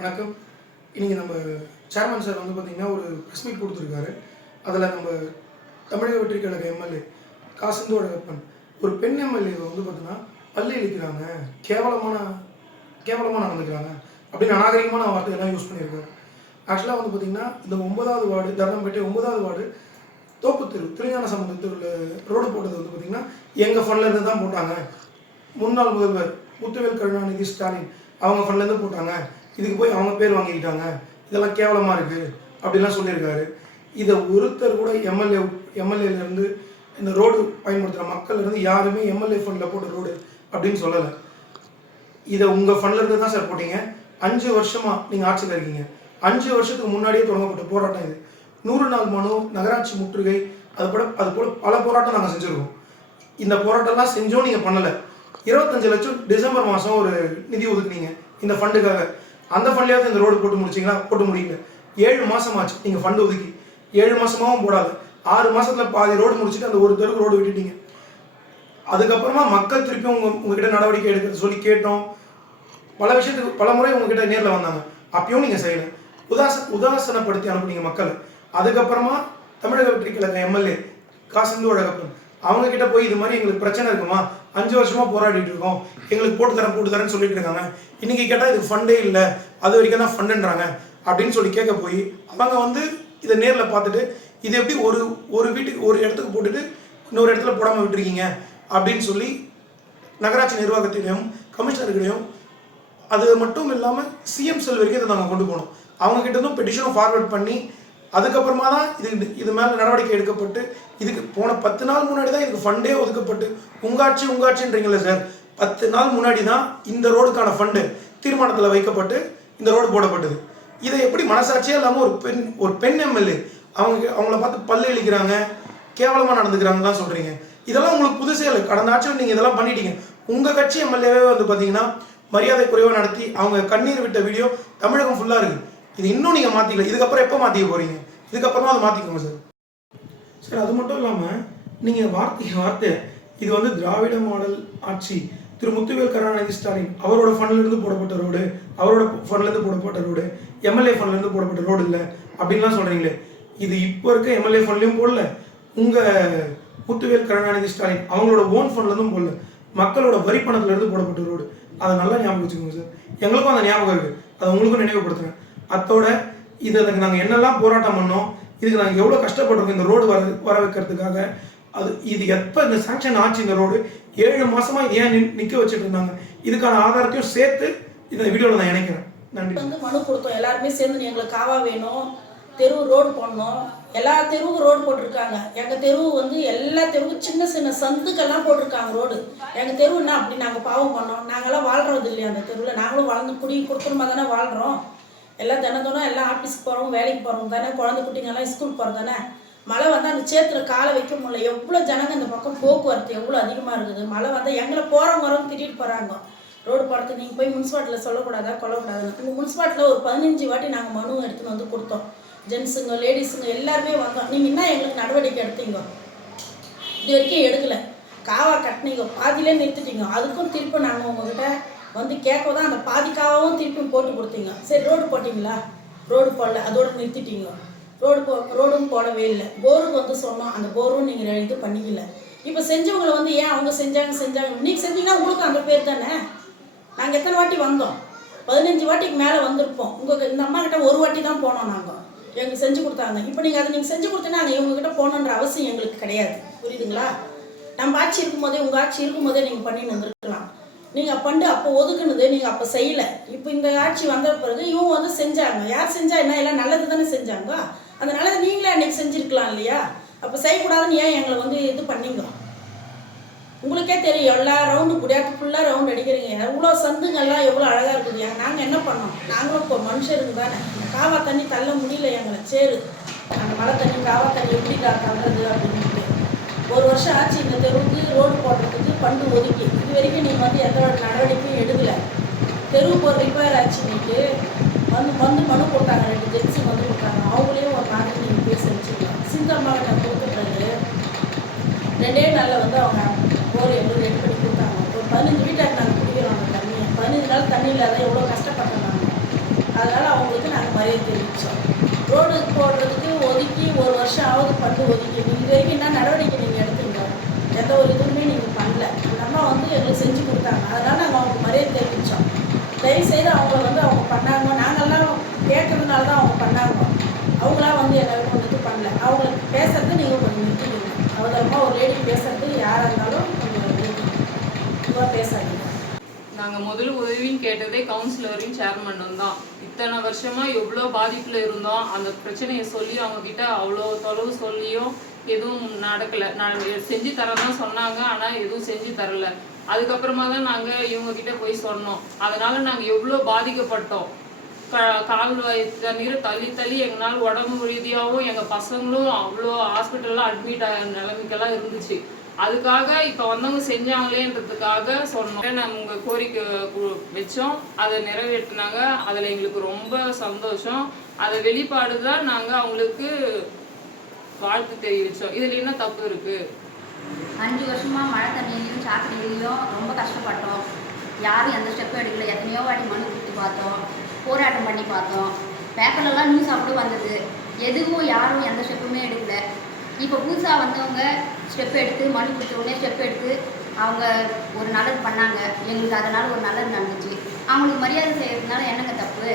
வணக்கம். இன்னைக்கு நம்ம சேர்மன் சார் வந்து பார்த்திங்கன்னா ஒரு ப்ரெஸ் மீட் கொடுத்துருக்காரு. அதில் நம்ம தமிழக வெற்றி கழக எம்எல்ஏ காசிந்து அழகப்பன் ஒரு பெண் எம்எல்ஏ வந்து பார்த்திங்கன்னா பள்ளி அளிக்கிறாங்க, கேவலமாக நடந்துக்கிறாங்க அப்படின்னு அநாகரிகமான வார்த்தையெல்லாம் யூஸ் பண்ணியிருக்காரு. ஆக்சுவலாக வந்து பார்த்திங்கன்னா இந்த 9வது வார்டு தர்மம்பேட்டை 9வது வார்டு தோப்புத்தெரு திருஞான சம்பந்தத்தில் ரோடு போட்டது வந்து பார்த்திங்கன்னா எங்கள் ஃபண்ட்லேருந்து தான் போட்டாங்க. முன்னாள் முதல்வர் முத்துவேல் கருணாநிதி ஸ்டாலின் அவங்க ஃபண்ட்லேருந்து போட்டாங்க, இதுக்கு போய் அவங்க பேர் வாங்கிக்கிட்டாங்க, இதெல்லாம் கேவலமாக இருக்குது அப்படிலாம் சொல்லியிருக்காரு. இதை ஒருத்தர் கூட எம்எல்ஏலேருந்து இந்த ரோடு பயன்படுத்துகிற மக்கள்லேருந்து யாருமே எம்எல்ஏ ஃபண்டில் போட்ட ரோடு அப்படின்னு சொல்லலை. இதை உங்கள் ஃபண்ட்லேருந்து தான் சார் போட்டீங்க. 5 வருஷமாக நீங்கள் ஆட்சியில் இருக்கீங்க. 5 வருஷத்துக்கு முன்னாடியே தொடங்கப்பட்ட போராட்டம் இது. 100 நாள் மனு, நகராட்சி முற்றுகை, அது போல் பல போராட்டம் நாங்கள் செஞ்சுருக்கோம். இந்த போராட்டம்லாம் செஞ்சோம், நீங்கள் பண்ணலை. 25 லட்சம் டிசம்பர் மாதம் ஒரு நிதி ஒதுக்குனீங்க இந்த ஃபண்டுக்காக. அந்த ஃபண்ட்லேயாவது இந்த ரோடு போட்டு முடிச்சிங்களா? போட்டு முடியல. 7 மாதம் ஆச்சு நீங்கள் ஃபண்டு ஒதுக்கி. 7 மாதமாகவும் போடாது. 6 மாதத்தில் பாதி ரோடு முடிச்சுட்டு அந்த ஒரு தெருக்கு ரோடு விட்டுட்டீங்க. அதுக்கப்புறமா மக்கள் திருப்பி உங்ககிட்ட நடவடிக்கை எடுக்கிறது சொல்லி கேட்டோம். பல விஷயத்துக்கு பல முறை உங்ககிட்ட நேரில் வந்தாங்க, அப்பயும் நீங்கள் செய்யலை. உதாசனப்படுத்தி அனுப்புனீங்க மக்களை. அதுக்கப்புறமா தமிழக வெற்றி கழக எம்எல்ஏ காசிந்து அழகப்பன் அவங்க கிட்ட போய் இது மாதிரி எங்களுக்கு பிரச்சனை இருக்குமா, 5 வருஷமா போராடிட்டு இருக்கோம், எங்களுக்கு போட்டு தரேன்னு சொல்லிட்டு இருக்காங்க, இன்னைக்கு கேட்டால் இது ஃபண்டே இல்லை, அது வரைக்கும் தான் ஃபண்டுன்றாங்க அப்படின்னு சொல்லி கேட்க போய் அவங்க வந்து இதை நேரில் பார்த்துட்டு இது எப்படி ஒரு வீட்டுக்கு ஒரு இடத்துக்கு போட்டுட்டு இன்னொரு இடத்துல போடாமல் விட்டுருக்கீங்க அப்படின்னு சொல்லி நகராட்சி நிர்வாகத்திலையும் கமிஷனர்கிட்டையும், அது மட்டும் இல்லாமல் சிஎம் செல் வரைக்கும் இதை நாங்கள் கொண்டு போனோம். அவங்ககிட்ட இருந்தும் பெட்டிஷனும் ஃபார்வர்ட் பண்ணி அதுக்கப்புறமா தான் இது மேலே நடவடிக்கை எடுக்கப்பட்டு, இதுக்கு போன 10 நாள் முன்னாடி தான் இதுக்கு ஃபண்டே ஒதுக்கப்பட்டு உங்காட்சின்றீங்களே சார், 10 நாள் முன்னாடி தான் இந்த ரோடுக்கான ஃபண்டு தீர்மானத்தில் வைக்கப்பட்டு இந்த ரோடு போடப்பட்டது. இதை எப்படி மனசாட்சியே இல்லாமல் ஒரு பெண் எம்எல்ஏ அவங்கள பார்த்து பல்லு இழிக்கிறாங்க, கேவலமாக நடந்துக்கிறாங்கன்னு சொல்கிறீங்க. இதெல்லாம் உங்களுக்கு புதுசே இல்லை. கடந்த ஆட்சியில் நீங்கள் இதெல்லாம் பண்ணிட்டீங்க. உங்கள் கட்சி எம்எல்ஏவே வந்து பார்த்தீங்கன்னா மரியாதை குறைவாக நடத்தி அவங்க கண்ணீர் விட்ட வீடியோ தமிழகம் ஃபுல்லாக இருக்குது. இது இன்னும் நீங்கள் மாற்றிக்கல. இதுக்கப்புறம் எப்போ மாற்றிக்க போகிறீங்க? இதுக்கப்புறமா அதை மாற்றிக்கோங்க சார். சார் அது மட்டும் இல்லாமல் நீங்கள் வார்த்தை இது வந்து திராவிட மாடல் ஆட்சி, திரு முத்துவேல் கருணாநிதி ஸ்டாலின் அவரோட ஃபண்ட்லேருந்து போடப்பட்ட ரோடு, அவரோட ஃபண்ட்லேருந்து போடப்பட்ட ரோடு, எம்எல்ஏ ஃபண்ட்லேருந்து போடப்பட்ட ரோடு இல்லை அப்படின்லாம் சொல்கிறீங்களே. இது இப்போ இருக்க எம்எல்ஏ ஃபண்ட்லேயும் போடல, உங்கள் முத்துவேல் கருணாநிதி ஸ்டாலின் அவங்களோட ஓன் ஃபண்ட்லேருந்தும் போடல, மக்களோட வரி பணத்துலேருந்து போடப்பட்ட ரோடு. அதை நல்லா ஞாபகம் வச்சுக்கோங்க சார். எங்களுக்கும் அந்த ஞாபகம் இருக்குது, அதை உங்களுக்கும் நினைவுபடுத்துகிறேன். அதோட இதுக்கு நாங்கள் என்னெல்லாம் போராட்டம் பண்ணோம், இதுக்கு நாங்கள் எவ்வளோ கஷ்டப்பட்டிருக்கோம் இந்த ரோடு வர வைக்கிறதுக்காக. இது எப்போ இந்த சாங்ஷன் ஆச்சு இந்த ரோடு 7 மாதமாக இது ஏன் நிற்க வச்சுட்டு இருந்தாங்க, இதுக்கான ஆதாரத்தையும் சேர்த்து இந்த வீடியோவில் நான் நினைக்கிறேன். நன்றி. வந்து மனு கொடுத்தோம் எல்லாருமே சேர்ந்து, எங்களுக்கு காவா வேணும், தெருவு ரோடு போடணும். எல்லா தெருவுக்கும் ரோடு போட்டிருக்காங்க. எங்கள் தெருவு வந்து எல்லா தெருவுக்கும் சின்ன சின்ன சந்துக்கெல்லாம் போட்டிருக்காங்க ரோடு. எங்கள் தெருவுன்னா அப்படி நாங்கள் பாவம் பண்ணோம்? நாங்களாம் வாழ்கிறது இல்லையா அந்த தெருவில்? நாங்களும் வளர்ந்து குடி கொடுத்துருமா தானே வாழ்கிறோம். எல்லாம் தினத்தோணும் எல்லாம் ஆஃபீஸுக்கு போகிறோம், வேலைக்கு போகிறோம் தானே, குழந்தை குட்டிங்கெல்லாம் ஸ்கூல் போகிறது தானே. மழை வந்தால் அந்த சேத்துல காலை வைக்க முடியல. எவ்வளோ ஜனங்க இந்த பக்கம் போக்குவரத்து எவ்வளோ அதிகமாக இருக்குது. மழை வந்தால் எங்களை போகிறவங்க திட்டிட்டு போகிறாங்க. ரோடு படத்துக்கு நீங்கள் போய் முனிசிபாலிட்டியில் சொல்லக்கூடாதா கொல்லக்கூடாதுன்னு. இந்த முனிசிபாலிட்டியில் ஒரு 15 வாட்டி நாங்கள் மனு எடுத்துன்னு வந்து கொடுத்தோம். ஜென்ஸுங்க லேடிஸுங்க எல்லாருமே வந்தோம். நீங்கள் என்ன எங்களுக்கு நடவடிக்கை எடுத்தீங்க? இது வரைக்கும் எடுக்கலை. காவா கட்டினீங்க, பாதியிலே நிறுத்திட்டீங்க. அதுக்கும் திருப்பி நாங்கள் உங்ககிட்ட வந்து கேட்க தான் அந்த பாதிக்காகவும் திருப்பி போட்டு கொடுத்தீங்க. சரி ரோடு போட்டிங்களா? ரோடு போடல, அதோடு நிறுத்திட்டீங்க. ரோடும் போடவே இல்லை. போருக்கு வந்து சொன்னோம், அந்த போரும் நீங்கள் இது பண்ணிக்கல. இப்போ செஞ்சவங்களை வந்து ஏன் அவங்க செஞ்சாங்க நீங்கள் செஞ்சீங்கன்னா உங்களுக்கு அந்த பேர் தானே. நாங்கள் எத்தனை வாட்டி வந்தோம்? 15 வாட்டிக்கு மேலே வந்திருப்போம். இந்த அம்மா கிட்ட ஒரு வாட்டி தான் போனோம். நாங்கள் எங்களுக்கு செஞ்சு கொடுத்தாங்க. இப்போ நீங்கள் செஞ்சு கொடுத்தீங்கன்னா நாங்கள் இவங்ககிட்ட போகணுன்ற அவசியம் எங்களுக்கு கிடையாது. புரியுதுங்களா? நம்ம ஆட்சி இருக்கும்போதே, உங்கள் ஆட்சி இருக்கும்போதே நீங்கள் பண்ணின்னு வந்துருக்கலாம். நீங்கள் பண்டு அப்போ ஒதுக்குனது நீங்கள் அப்போ செய்யலை. இப்போ இந்த ஆட்சி வந்த பிறகு இவங்க வந்து செஞ்சாங்க. யார் செஞ்சா என்ன? எல்லாம் நல்லது தானே செஞ்சாங்க. அந்த நல்லது நீங்களே அன்றைக்கி செஞ்சுருக்கலாம் இல்லையா? அப்போ செய்யக்கூடாதுன்னு ஏன் எங்களை வந்து இது பண்ணிங்க? உங்களுக்கே தெரியும், எல்லா ரவுண்டு குடியாட்டு ஃபுல்லாக ரவுண்டு அடிக்கிறீங்க. எவ்வளோ சந்துங்கெல்லாம் எவ்வளோ அழகாக இருக்குது. நாங்கள் என்ன பண்ணோம்? நாங்களும் இப்போ மனுஷருக்கு தானே. காவா தண்ணி தள்ள முடியல எங்களை. சேரு அந்த மழை தண்ணி காவா தண்ணி எப்படி தள்ளுறது அப்படின்ட்டு 1 வருஷம் ஆச்சு இந்த தெருவுக்கு ரோடு போடுறதுக்கு ஃபண்டு ஒதுக்கி. இது வரைக்கும் நீங்கள் வந்து எந்த நடவடிக்கையும் எடுக்கலை. தெருவுக்கு ஒரு ரிப்பேர் ஆச்சு. வந்து மனு போட்டாங்க, 2 ஜென்ஸு வந்து கொடுத்தாங்க. அவங்களையும் ஒரு நாளைக்கு நீங்கள் பேசி வச்சுக்கலாம். சிந்தம்மா நான் கொடுத்துட்றது 2 நாளில் வந்து அவங்க போர் எங்களுக்கு ரெடி பண்ணி கொடுத்தாங்க. ஒரு 15 வீட்டாக நாங்கள் குடிக்கிறோம் அந்த தண்ணியை. 15 நாள் தண்ணி இல்லாத எவ்வளோ கஷ்டப்பட்டோம் நாங்கள். அதனால் மரியாதை தெரிவித்தோம். ரோடு போடுறதுக்கு ஒதுக்கி 1 வருஷம் ஆகுது ஃபண்டு ஒதுக்கி. இது வரைக்கும் என்ன நடவடிக்கை நீங்கள் எடுத்தீங்க? எந்த ஒரு இதுவுமே நீங்கள் பண்ணல. அந்த அம்மா வந்து எங்களுக்கு செஞ்சு கொடுத்தாங்க. அதனால் நாங்கள் அவங்களுக்கு மரியாதை தெரிவித்தோம். தயவுசெய்து அவங்கள வந்து அவங்க பண்ணாங்க. நாங்கள்லாம் கேட்கறதுனால தான் அவங்க பண்ணாங்க. அவங்களாம் வந்து எல்லாருக்கும் வந்து இது பண்ணல. அவங்களுக்கு பேசுறது நீங்கள் கொஞ்சம் நிறுத்திக்கணும். அவதரமாக ஒரு லேடி பேசுறது யாராக இருந்தாலும் கொஞ்சம் இதுவாக பேசாதீங்க. நாங்கள் முதல்ல உதவின்னு கேட்டதே கவுன்சிலரையும் சேர்மனும் தான். இத்தனை வருஷமாக எவ்வளோ பாதிப்பில் இருந்தோம். அந்த பிரச்சனையை சொல்லி அவங்கக்கிட்ட அவ்வளோ தொலைவு சொல்லியும் எதுவும் நடக்கலை. நான் செஞ்சு தரேன் சொன்னாங்க, ஆனால் எதுவும் செஞ்சு தரல. அதுக்கப்புறமா தான் நாங்கள் இவங்கக்கிட்ட போய் சொன்னோம். அதனால் நாங்கள் எவ்வளோ பாதிக்கப்பட்டோம். கால்வாய் தண்ணீரை தள்ளி தள்ளி எங்களால் உடம்பு ரீதியாகவும் எங்கள் பசங்களும் அவ்வளோ ஹாஸ்பிட்டலில் அட்மிட் ஆகிற நிலைமைக்கெல்லாம் இருந்துச்சு. அதுக்காக இப்போ வந்தவங்க செஞ்சாங்களேன்றதுக்காக சொன்னோம். நாங்கள் கோரிக்கை வச்சோம், அதை நிறைவேற்றினாங்க. அதில் எங்களுக்கு ரொம்ப சந்தோஷம். அதை வெளிப்பாடு தான் நாங்கள் அவங்களுக்கு வாழ்த்து தெரிவித்தோம். இதில் என்ன தப்பு இருக்குது? 5 வருஷமாக மழை தண்ணியிலையும் சாக்கடையிலையும் ரொம்ப கஷ்டப்பட்டோம். யாரும் எந்த ஸ்டெப்பும் எடுக்கல. எத்தனையோ வாட்டி மனு கொடுத்து பார்த்தோம், போராட்டம் பண்ணி பார்த்தோம். பேப்பர்லலாம் நியூஸ் அப்படி வந்தது. எதுவும் யாரும் எந்த ஸ்டெப்புமே எடுக்கல. இப்போ புதுசாக வந்தவங்க ஸ்டெப் எடுத்து மனு கொடுத்தவொடனே ஸ்டெப் எடுத்து அவங்க ஒரு நல்லது பண்ணாங்க. எங்களுக்கு அதனால் ஒரு நல்லது நடந்துச்சு. அவங்களுக்கு மரியாதை செய்யறதுனால என்னங்க தப்பு?